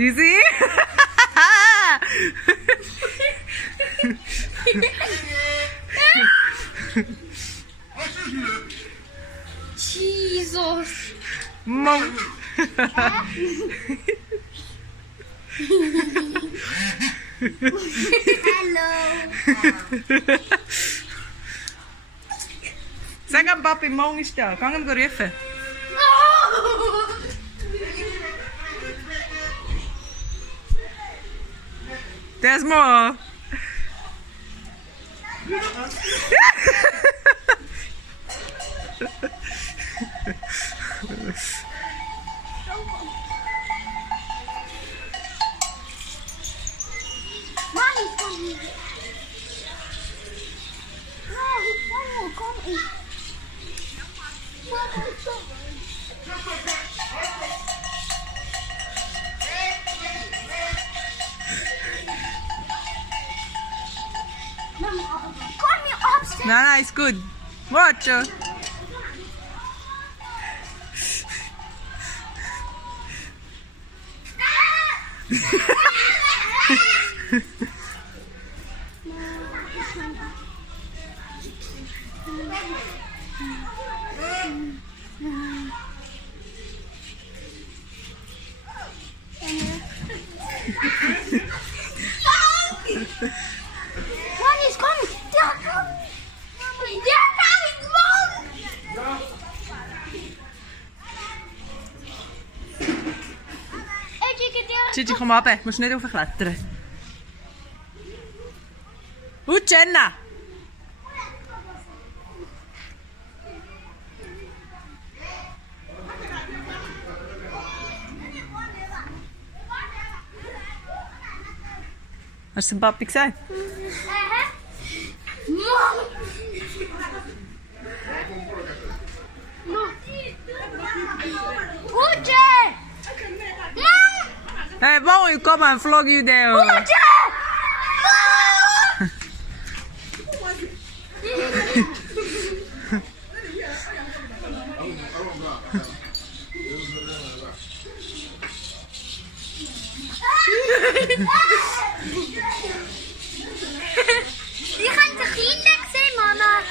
You see? Jesus. Mom. Hello. Sag am Papi, morgen ist da. Geh ihm rufen. There's more. Mommy's coming. No, he's coming. Mom, call me upstairs. No, it's good. Watch. Mommy's coming. They're coming. They're coming, Mom. Hey, Gigi, komm runter. Du musst nicht raufklettern. Jenna! Hast du dem Papi gesagt? Mom. Uche! Mom! Hey, Mom will come and flog you there. Uche! Die gaan te vriendelijk zijn, mama.